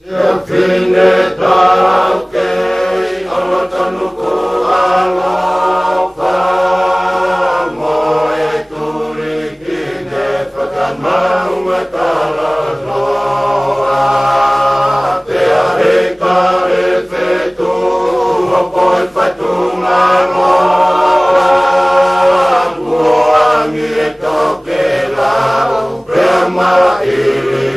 Fine tauke olo tanuku alofa moe turi kine whakamau matala loa te areka e whetu hopoi whatunga loa buangi e toke lau prea mairi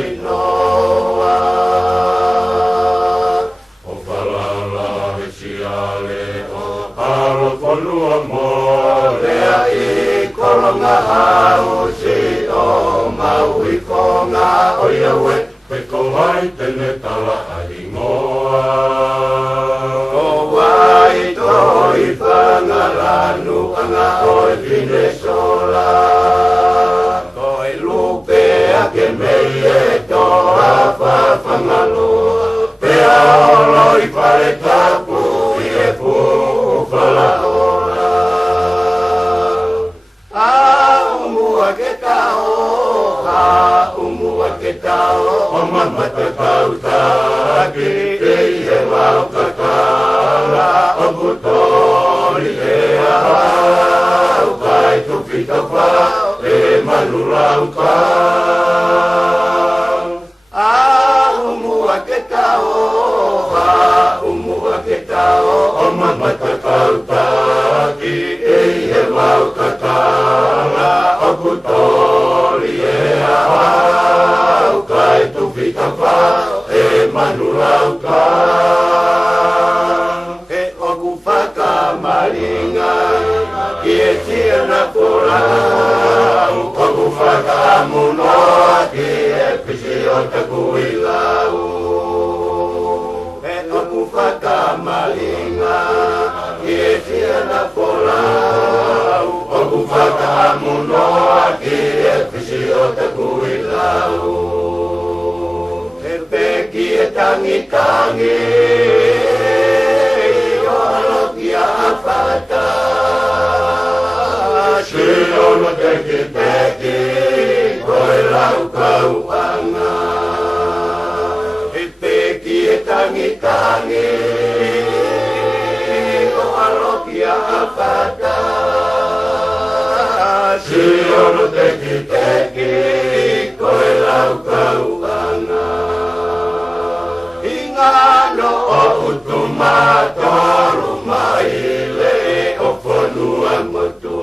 Kolonga au si o maui konga o iawe pe ko hai tene tala ai ngoa o wai to I whangaranu anga o fine sola ko I lupe ake mei e to hawha whangalo pe aolo I whare tapu I e pu whala ola o mamata kautaki e he lau kakala o putori e ahau kai tupita pa e manu lau ka umua ke tao o mamata kautaki e he lau kakala o putori e ahau kai tupita pa e manu lau ka e oku whakamaringa ki e tia na porau oku whakamunoa ki e pisi o taku I lau e oku whakamaringa ki e tia na porau oku whakamunoa ki e pisi o taku I lau Ki e tangi o aloki a whata Si ono teki koe lau kauanga E peki e tangi o aloki a whata Si ono teki koe lau kauanga Ingano o utumatoru maile o whanua motu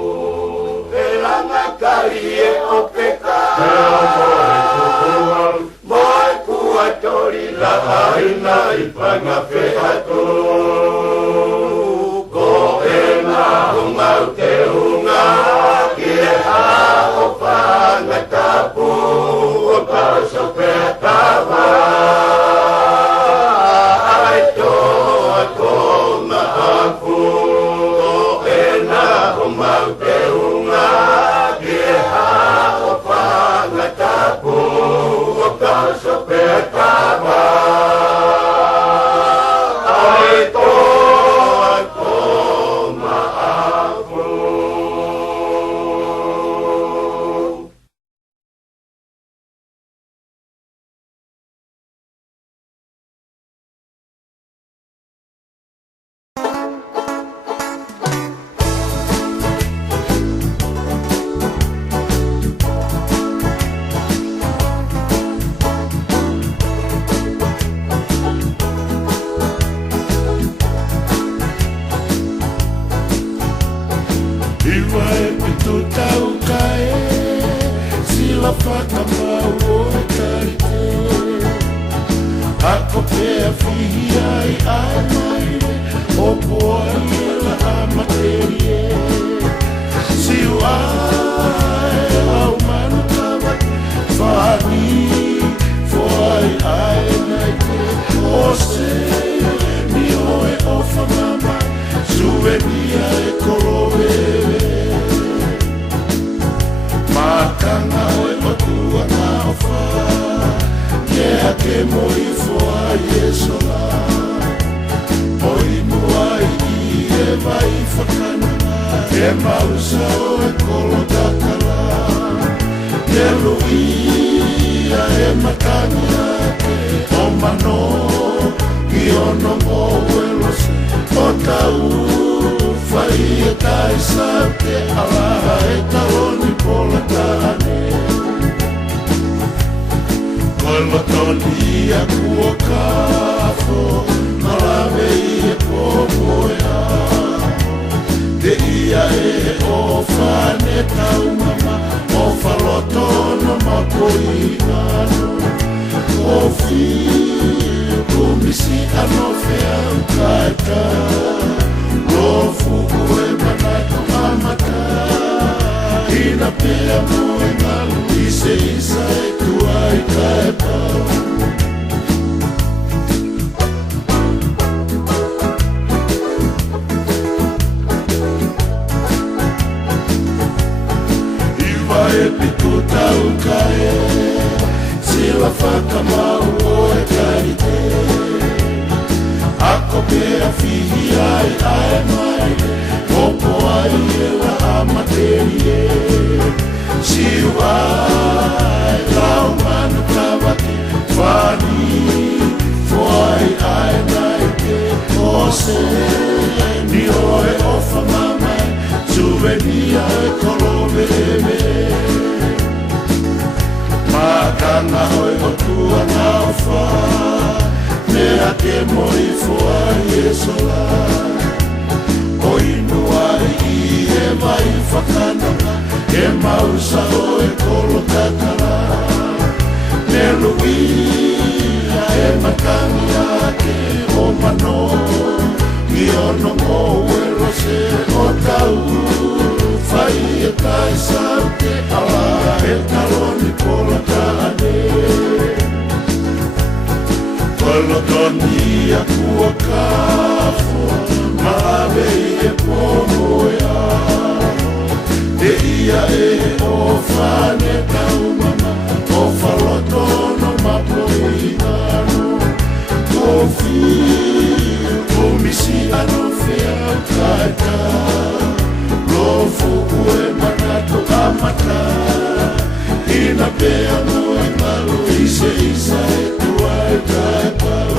E langa kari e o peka Moe kua tori la haina I panga whehatu Ko e ngā hungau te hunga Ki e ha o whanga tapu O pauso pea tawa Ia e matanya ke o mano ia kai sau te alaha e taloni pola tane. Koe matoni ia kua kafo, malawe ia pomoea. Te ia e o whane tau mama, o whaloto no mapoinano. O whiu kumisi ano whea ukaita, lofu ue manako amata. Ina pea moe ngalu ise isa e tua i kae pau. E pitu tau kae, sila whakamau o e karite. Ako pea whihi ai ai mai, opo ai e la amateri e. Siu ai, lau manu kawaki, whani, fuai ai nai ke. Ose, ni oe ofa mamai, suvenia e kolove e me. Makanga hoi o tua ngau wha, mea ke moi fua i e sola. O inu ai i e mai whakananga, e mausa o e kolo kakara. Me luia e matangi ake o mano, i ono mo e rose o tau. Whai e kai sau te ala e taloni pola tane. Kolotoni a kua kafo, mawe e pomoea. Te ia e o whane tau mama, o whaloto no mapoinano. Ko whiu, ko misi ano whea kaita. Lofu ue manatu amata, ina pea moe malu ise isa e tua e tae pau.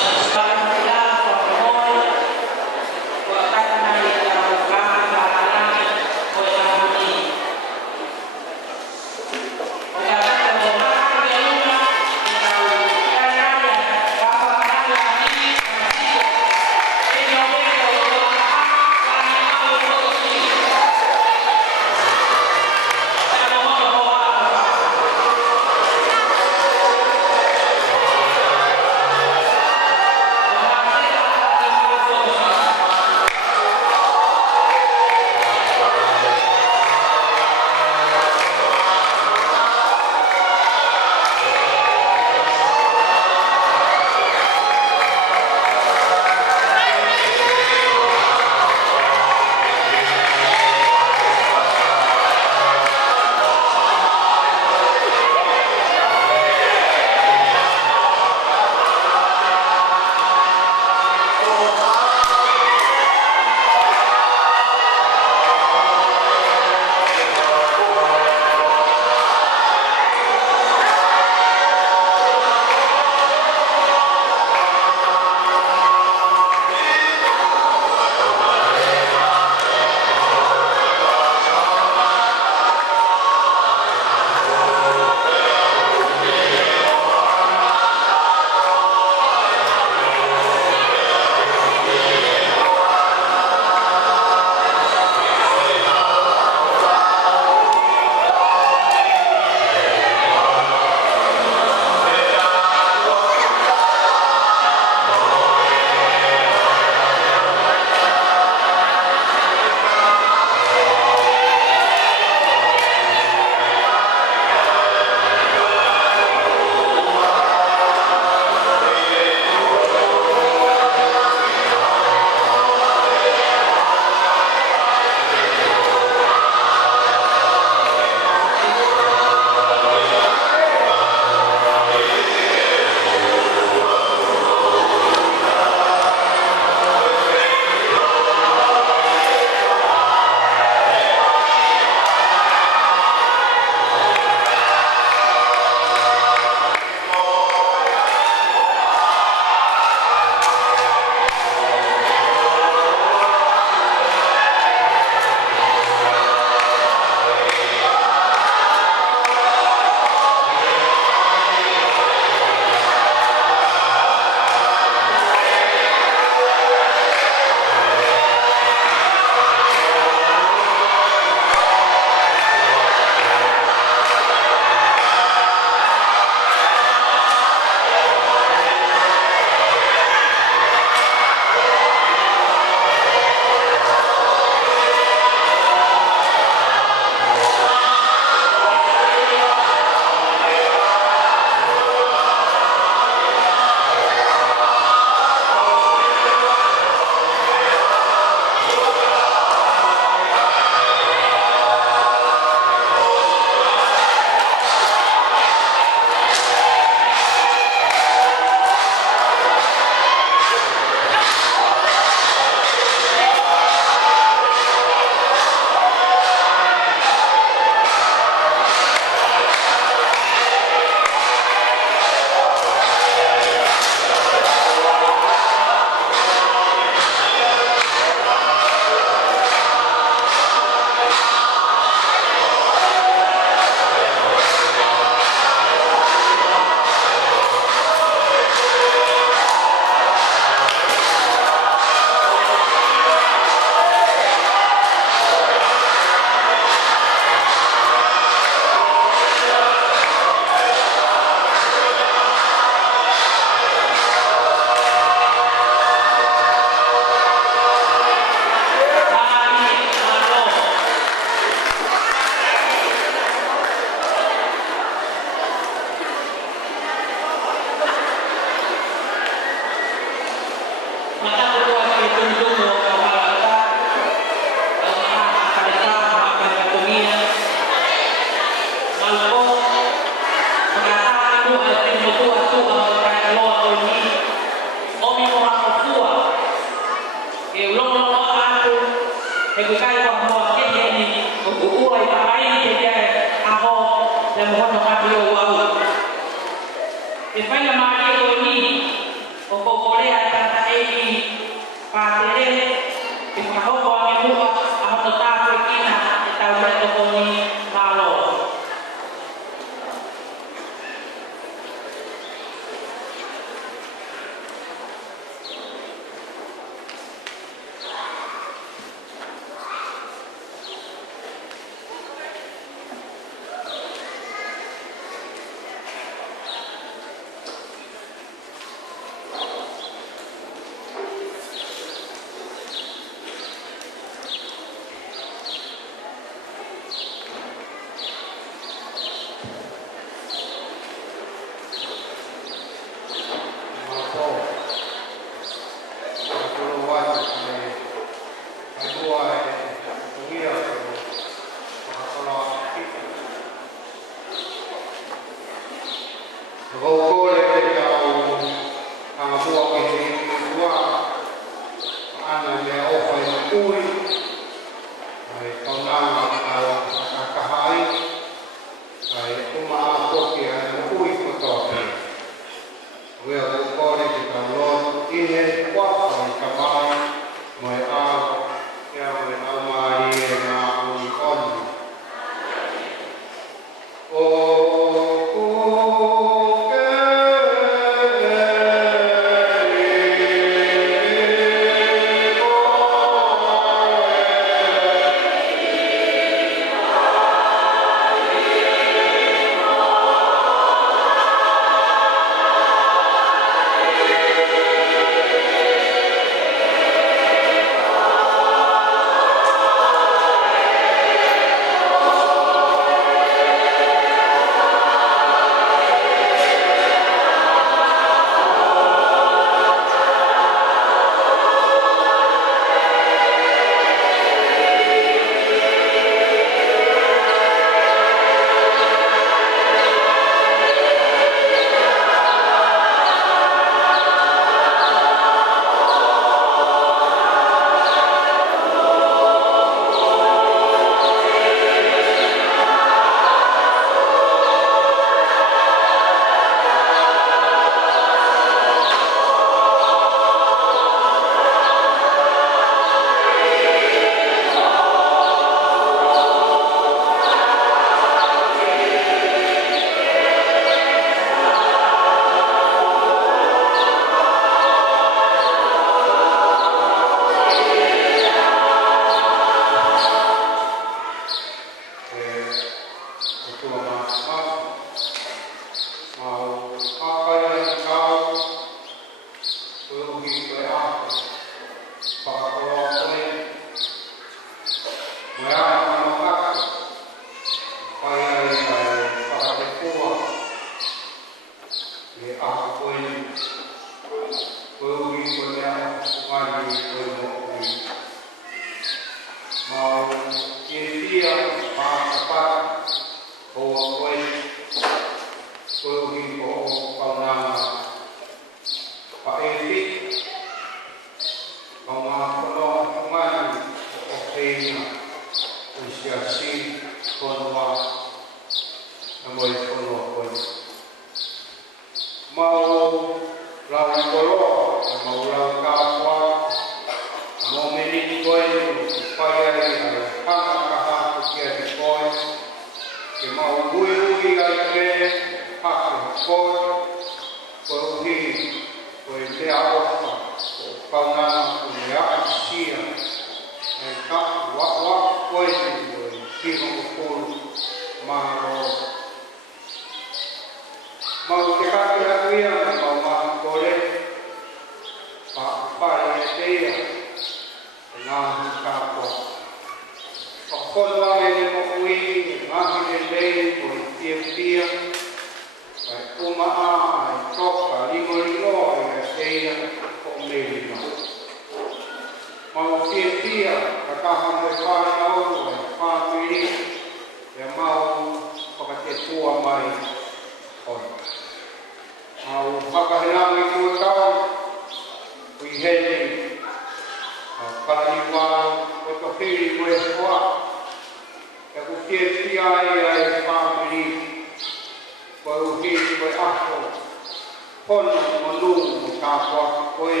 Pon manu kapwa koe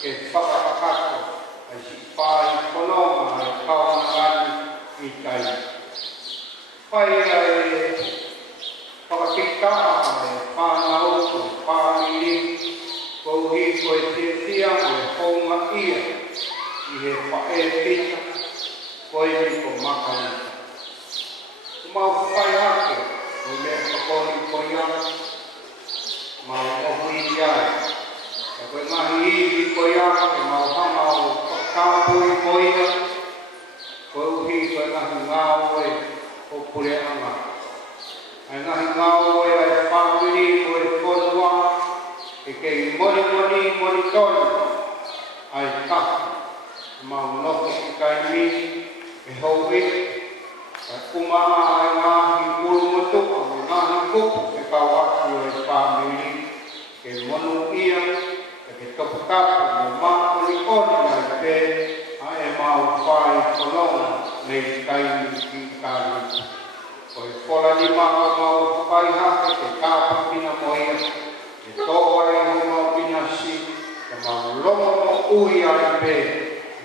ke whakapakaka si pai kolonga ai kaungan ikai. Pai ai pakita ai panau pamili kohi koe tia konga ia i he pae pita koe ni ko makani. Mau pai hake koe me kakoni koe mau ohui iai. Koe mahi i koe ake mau hamau kakapui koe koe uhi koe ngahi ngāo e o pure anga. Ai ngahi ngāo e ai whāwiri koe konua e kei moni tonu ai kaha. Mau noki i kai mi e hou e kai kumaa ai ngahi murumutuka o ngahi kupu e kau aki o e whāwiri ke monu ia ke toputapu o mākoni koni ai pe a e mau whai kolonga nei kai ki kāri. Ko e kola ni mau whai hake te kāpa pina moia e toa e ho mau pina si e mau longo mo ui ai pe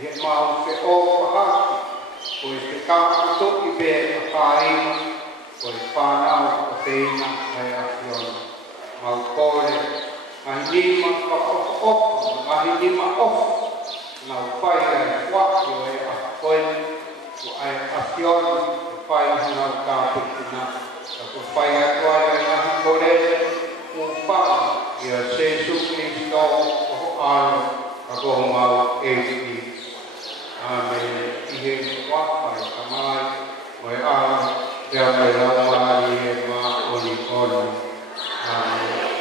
e mau se o hake ko e te kāpa toki pe a kāina ko e whanau o te ina ai a fiona. Mau kore mahi nima whakaopo, mahi nima ofu, nau whai ai waki o e a koeni, o ai a fiona, o whai nau kāpukina, o whai a koe ai mahi kore, o whaka, i a Jesu Kristo o alo, a koho mau ewi. Amen. I he wakai kamai, o e ala, te a mai lau mari e ma oni oni. Amen.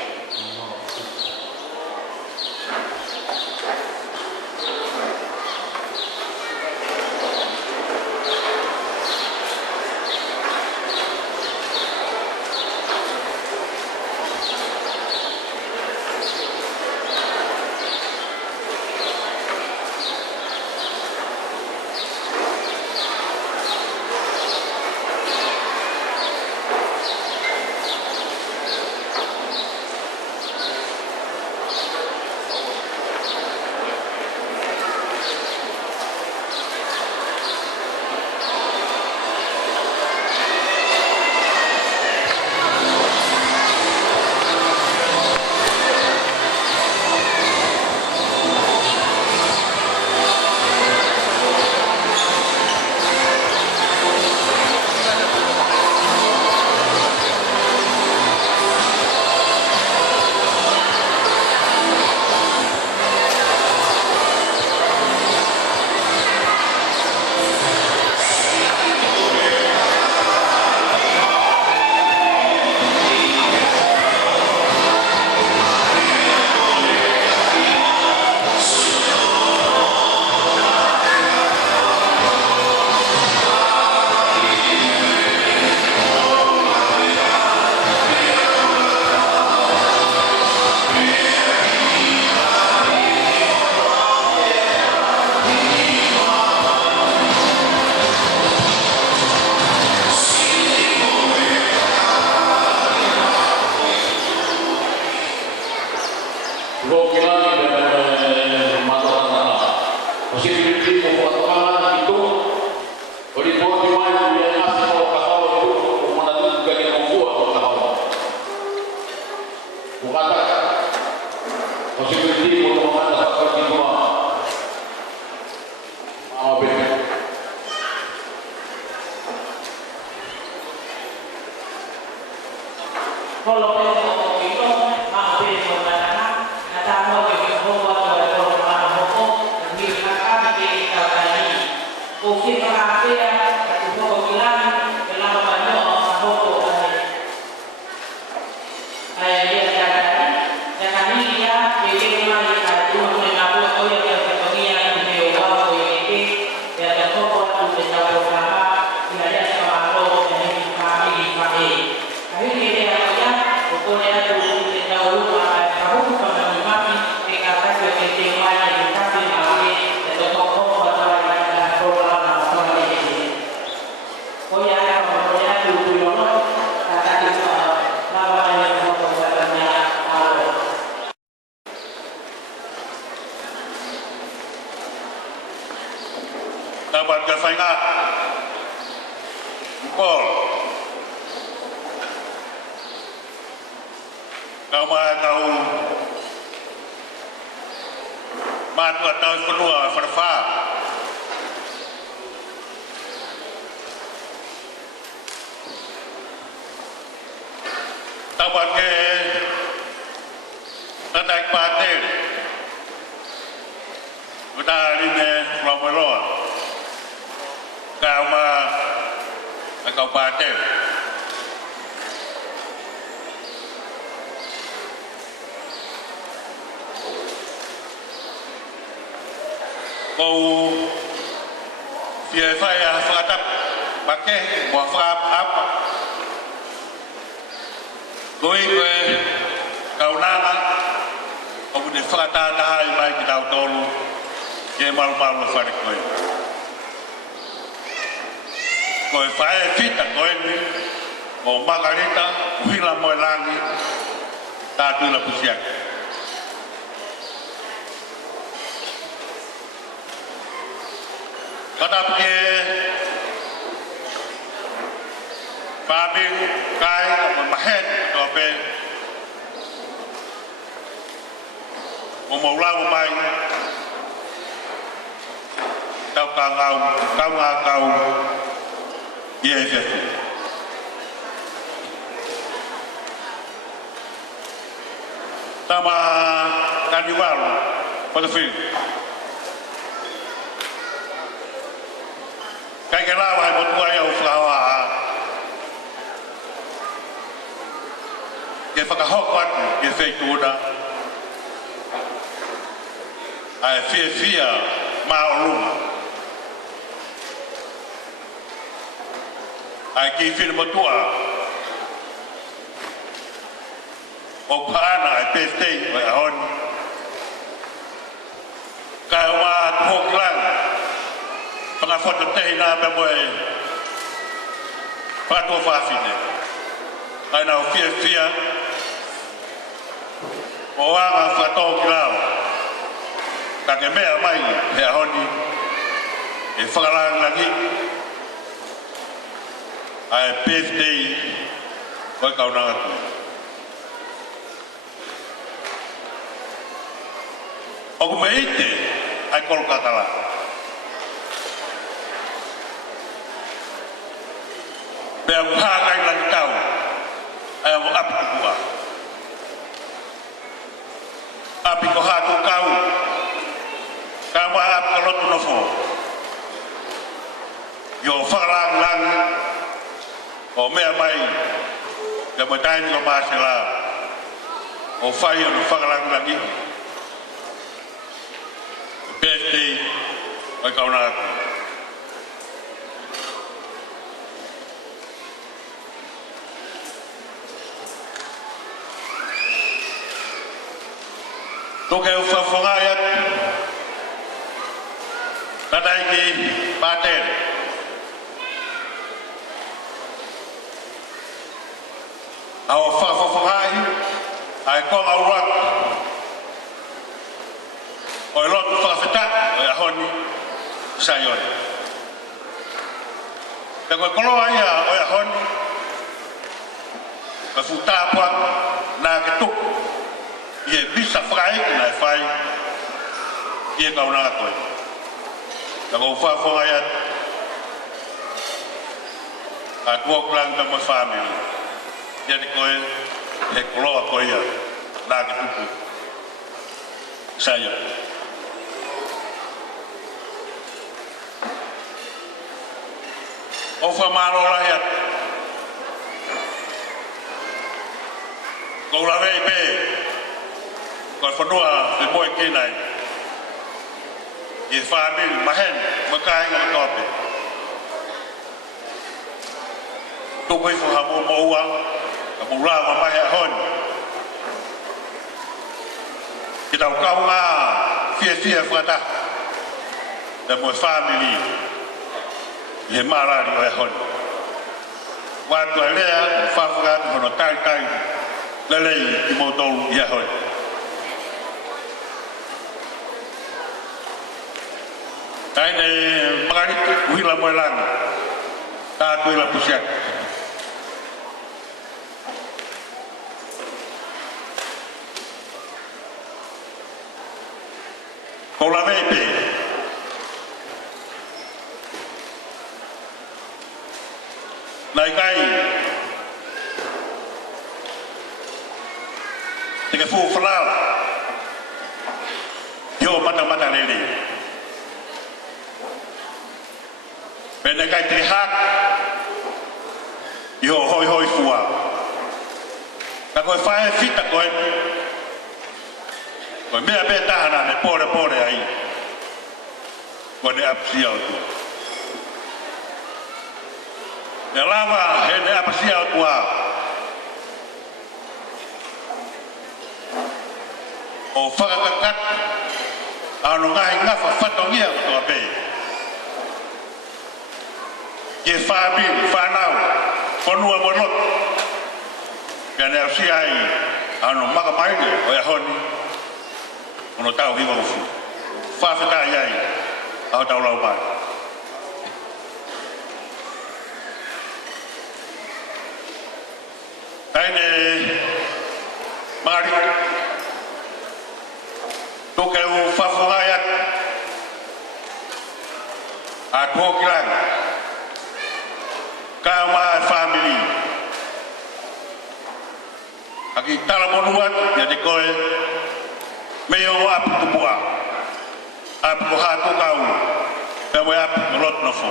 Dapat ka whainga. Paul. Kau mau matu atau kedua farfa. Dapat ke tadak patel. Udari ne flomelo. Kau patel. Kau dia saya fatap pakai buat frap apa? Kau kau nama kau di frata dah mai kita tahu dia malu farik kau. Kau saya kita kau ini mau makarita hilang mau lagi tak tu lah pusiak. Kata pergi kami kai memahen dobe memulang memai tau kau yes sama kanibal pada film cái lao hay một quay ở flower cái phải học quan cái phải tu đó ai phía mau luôn ai kia phía một tua ông phá này peste vậy hơn cái hoa thuộc lăng pengafot tehina bemoy pato fafine ana fia oanga fato kilao kakemea mai he honi e falang lagi ai birthday ko kau na tu aku meite ai Kolkata la Bel pakai lagi tahu, ayam api kuah, api kohatu kau, kamu api kalau tu nopo, yo farang lang, o mea mai, kemudian kau masalah, o fire farang lagi, birthday, kau nak. Toke ufafongayat kadai ki paten au fafongai ai kong aurat oi lot fafitat oi honi sayon ta ko kolo aya oi honi ka futa pa na ketuk ye bisa frai na fai ye kau na ko ta ko fa fo ayat at wo klang ta mo family jadi ko e klo ko ya na ke tu saya o fa maro ayat ko la ve be còn phần đua với mỗi cái này thì pha bên mà hẹn mà cái người to thì tôi bây giờ học mẫu mẫu ra mà mai hơn thì đầu cao phía pha ta là một family thì mà ra đi hơn và tuổi này pha ra thì nó tay lấy thì mô tô giờ hơn Aine magari wila moelang ta kuila pusiak kola vepe nai kai teke fu falal yo mata lele pene kai te hak yo hoi fua na koe whae fita koe mea me tahana ne pore ai koe ne apsia o tu e lava he ne apsia o tua o whakakakat anu ngahi ngafa whatongia o toa pe ke whanau whanua monot ka ne apsia ai anu makamaine o e honi ono tau hiwa ufu whawhata iai au tau lau mai aine mari toke u whawhungai at a tōkirang ka maa family aki tala monuat ya de koe meo apu kupua apu hatu kau pewe apu lot nofo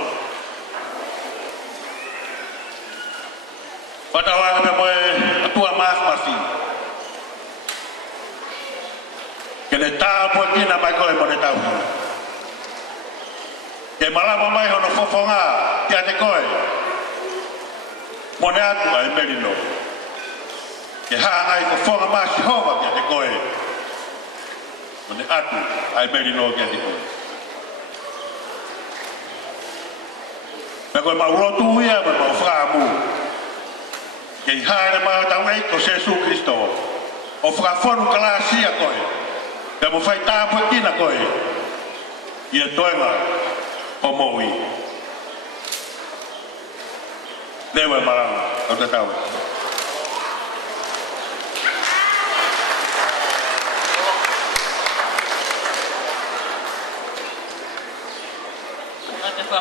patawa pewe atua maaf marfi kene tapo kina mai koe mone tau ke malama mai hono fofonga kia te koe mone atu ai merino ke haa ai fofonga masi hova kia te koe mone atu ai merino kia te koe me koe maurotu ia me mau whaamu ke haere mau tau ei ko Jesu Christo o whaafonu kalasia koe te mo whai tāpua kina koe ia toenga o moui lewa marang o te tau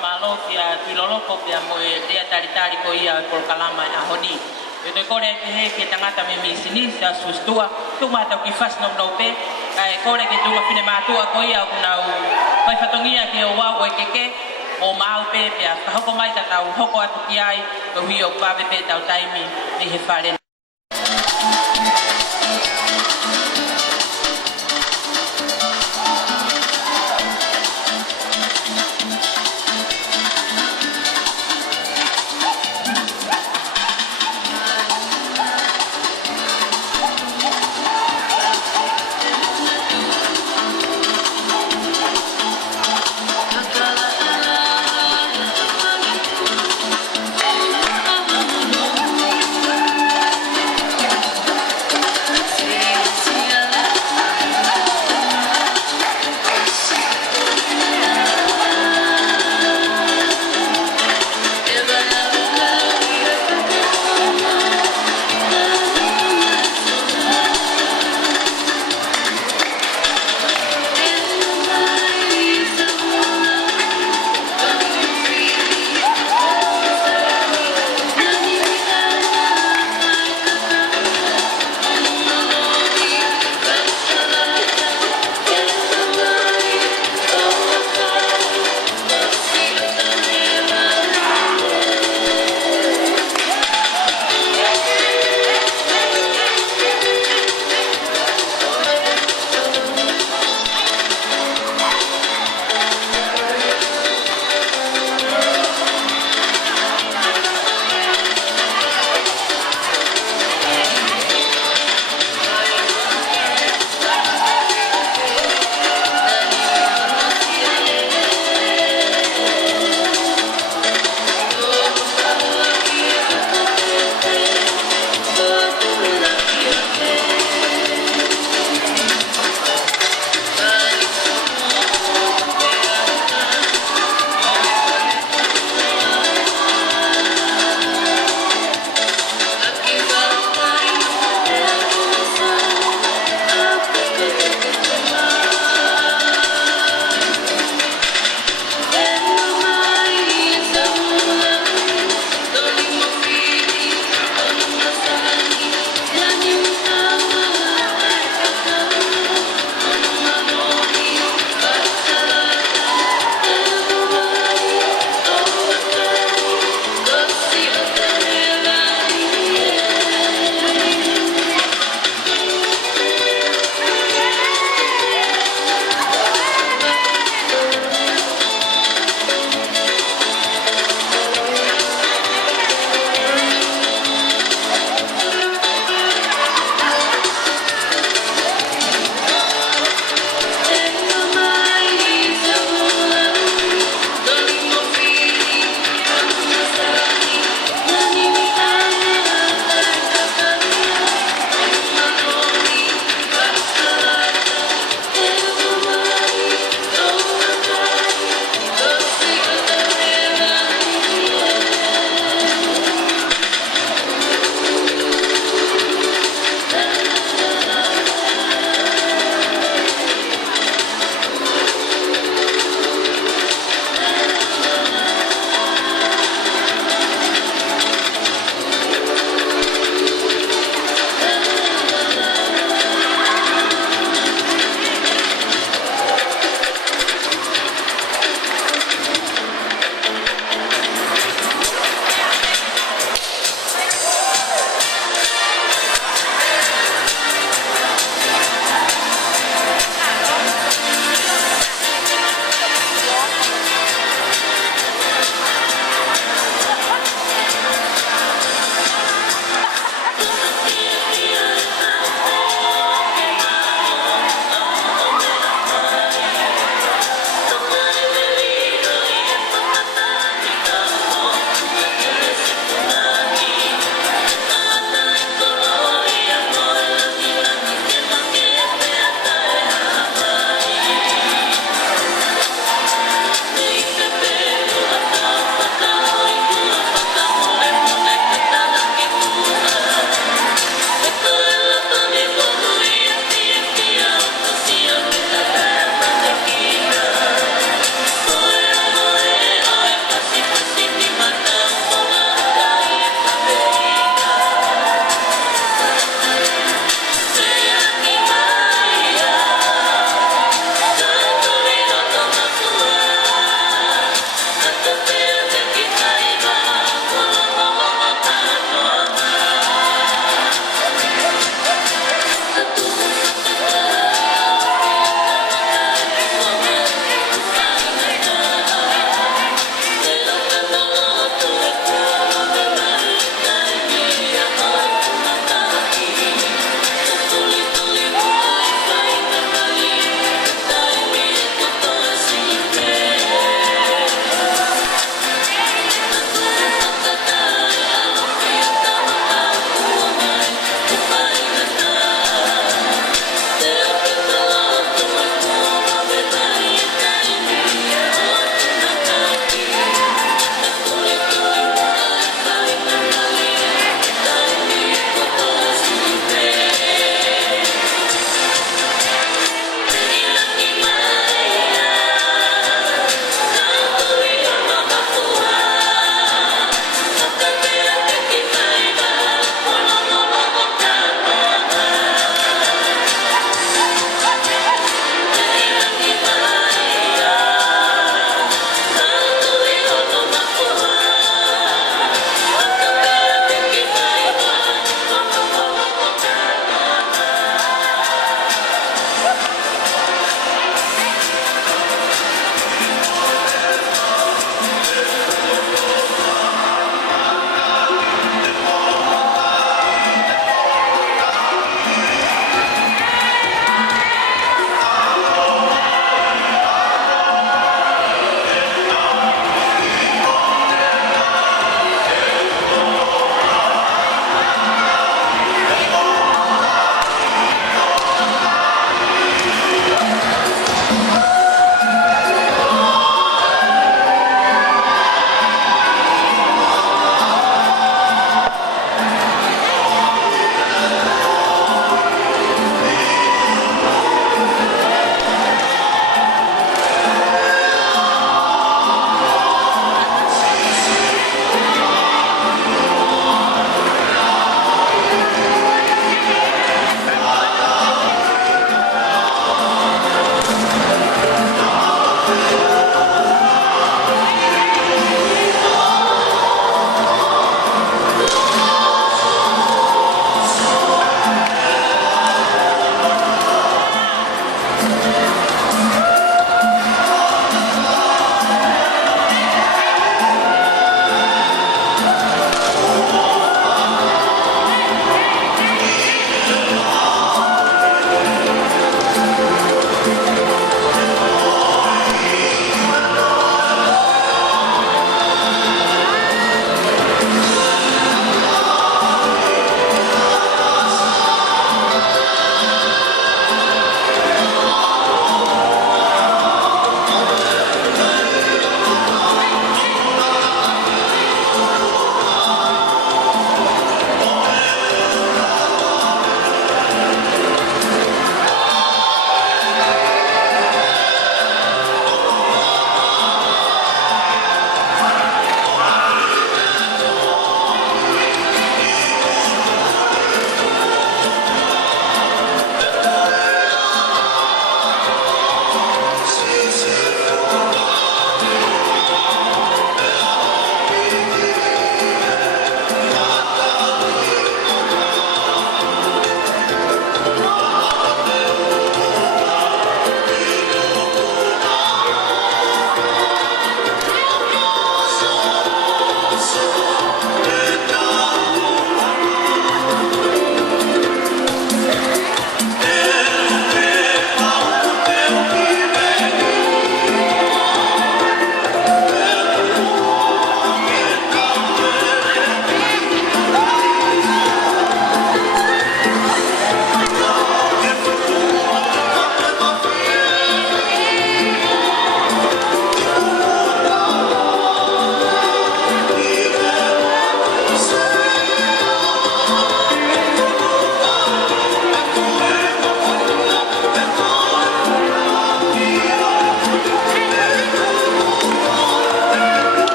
malo kia tuloloko kia moe dia tari ko ia por kalama a honi yo te kore he ke tangata me misini sa sustua tu mata ki fas no pe ai kore ke tu fine matua ko ia kuna u pai fatongia ke o wa o keke o mau pe pia ka hoko mai ta tau hoko atu ki ai ko hio pa pe tau taimi ni he fare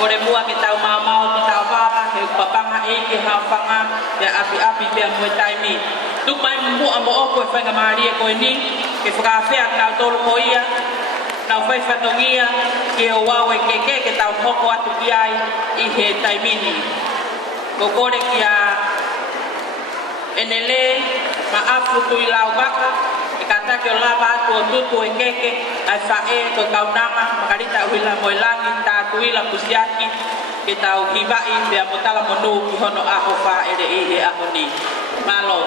Ore mua ke tau mau ki tau wala he papanga e ke hawhanga te api pia mue taimi. Tuk mai mua mo opo e whainga maria koe ni ke whakawhea tau tolu ko ia nau whai whatongia ke o wawe ke tau hoko atu ki ai I he taimini. Ko kore ki a enele ma afu tui lau baka e kata ke o lava atu o tutu e keke ai whae ko kaunanga makarita huila moelangi ta tuila pusiaki ke tau hiwai pia motala monu ki hono aho wha ere I he aho ni. Malo.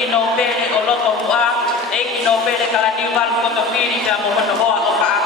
ki no pele o loto hua, e ki no pele kala niwal koto whiri ka mo hono hoa o paa.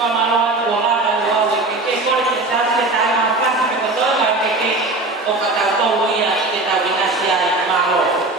Pamaloa kuala kalau ke kore ke sasi tahu apa sih betul nggak ke okat tahu ya kita binasia malo.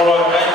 Terima kasih.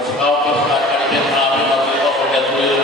Terus kau terus akan dikenal dengan offer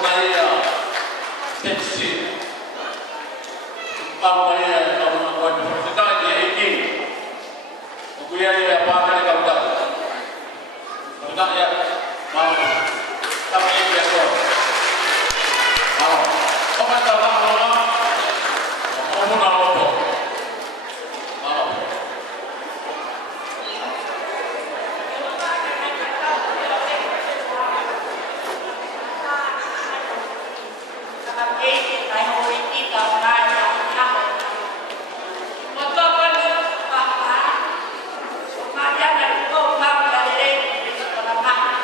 kaya tensi. Apa kaya kamu buat kita dia ini. Kuya dia apa kali kamu dah. Kita ya mau. Tapi dia tu. Mau. Apa dah mau? Mau nak apa? Mau. Hãy subscribe cho kênh Ghiền Mì Gõ để không bỏ lỡ những video hấp dẫn.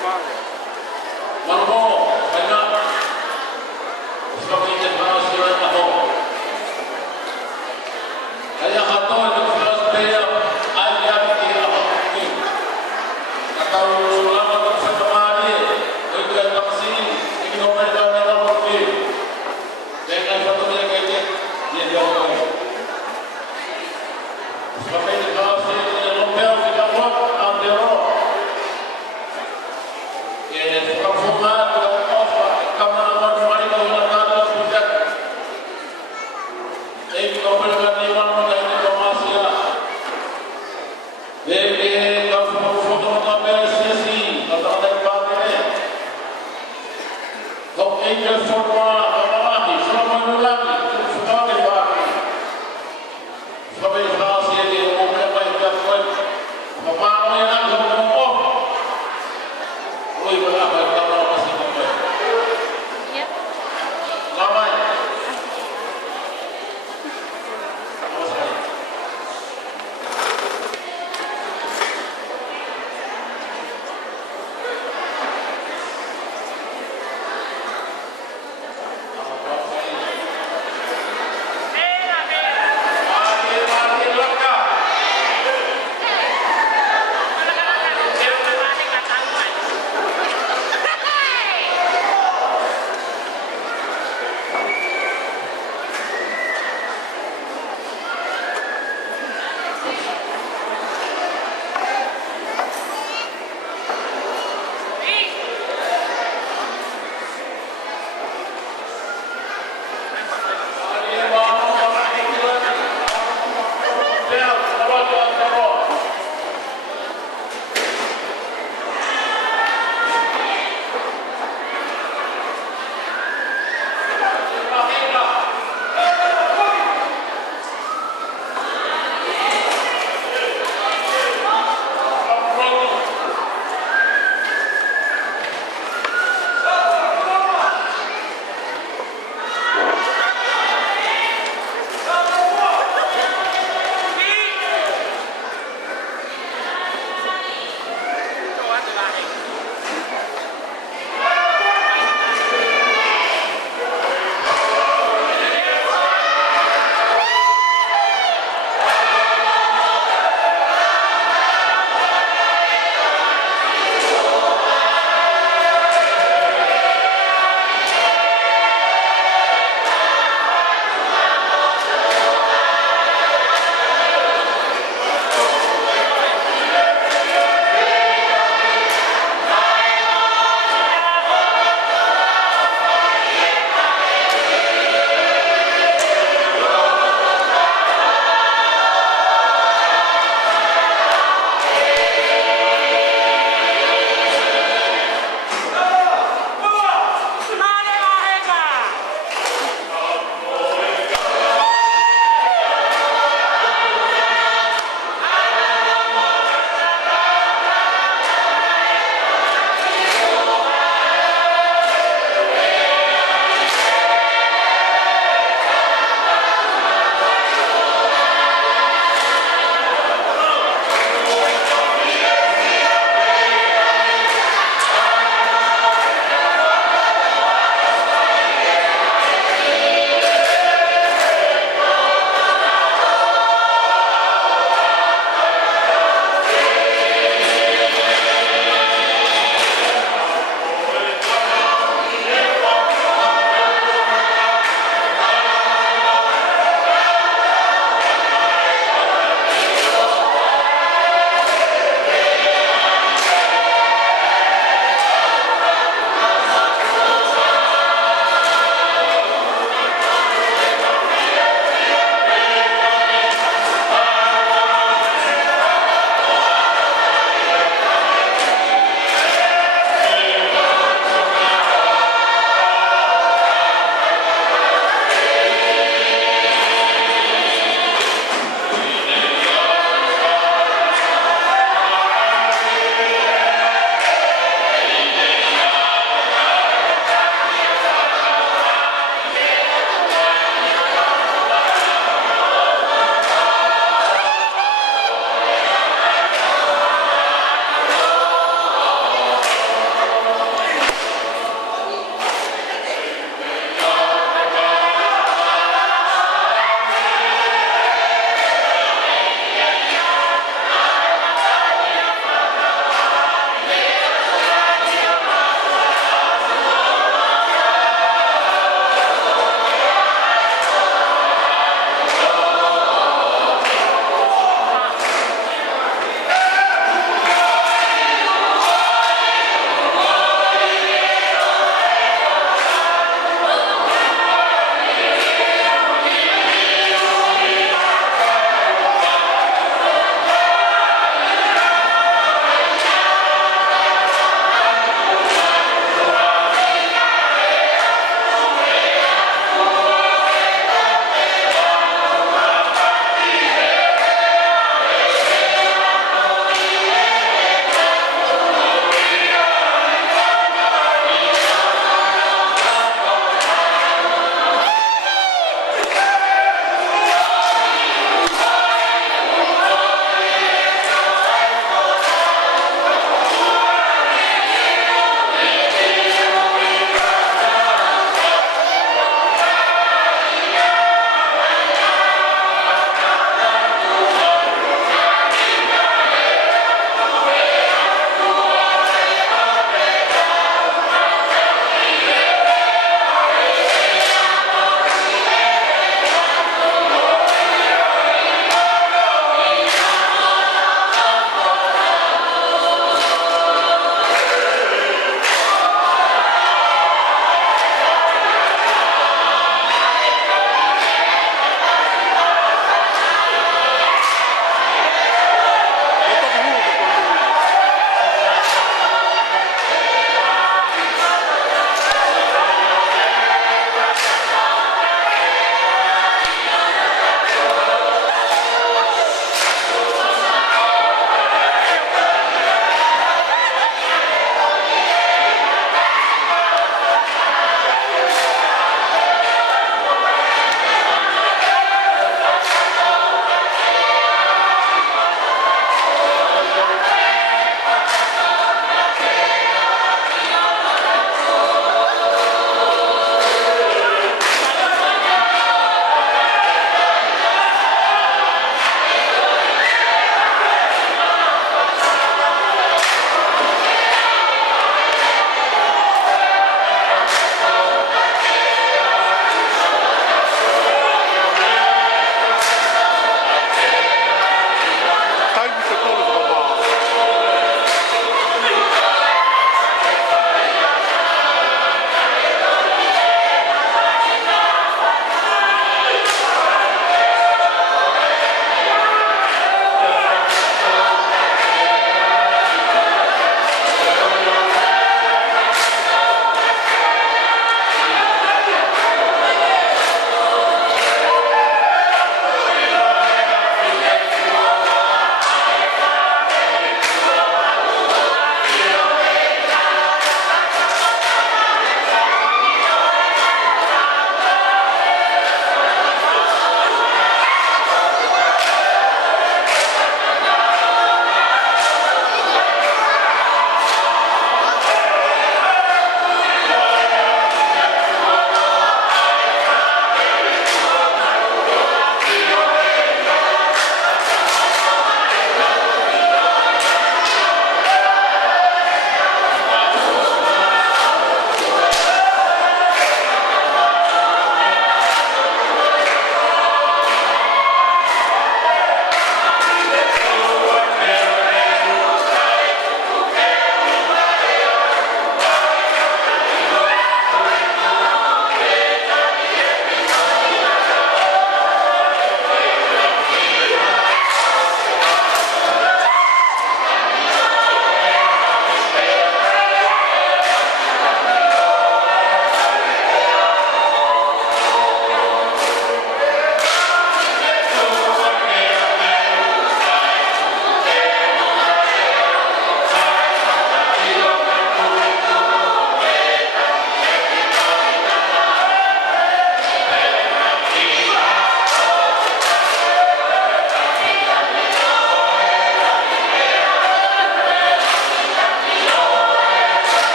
Marumo, banyak. Sebab ini harus kita tahu. Ayah kata itu harus dia ayat dia ini. Kata ulama tersebut itu yang taksi ini orang yang berfikir. Jangan satu yang kecil dia jauh. Sebab ini harus kita lompat kita buat antero. Performa kamar mari kau nak ada pusat. Kau perlu niman mengenai informasi. Kau foto kamera sesi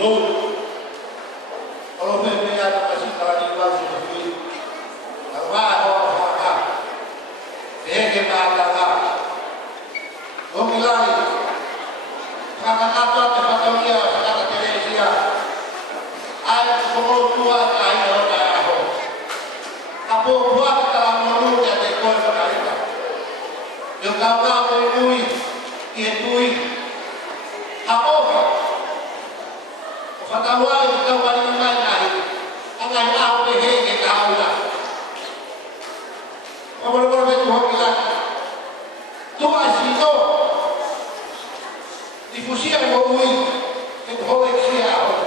Lord. Kalau mereka ada kasih kalau di luar seperti apa apa, dia mengatakan, Omilai, karena apa tempatnya sekarang Indonesia, ada semua tua kain orang aku, kamu buat dalam mulut yang dekor mereka, yang kau menui, kietui, apa? Fatawai kita balik lagi, angan tahu deh kita tahu lah. Kalau betul bilang, tu asino, difusi yang ngomongin, itu orang siapa?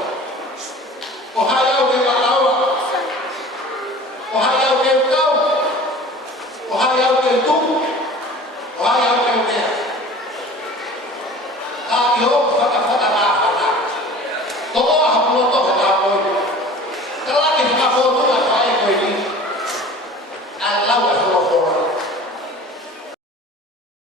Ohayau ke Malawa, Ohayau ke Kau, Ohayau ke Tu, Ohayau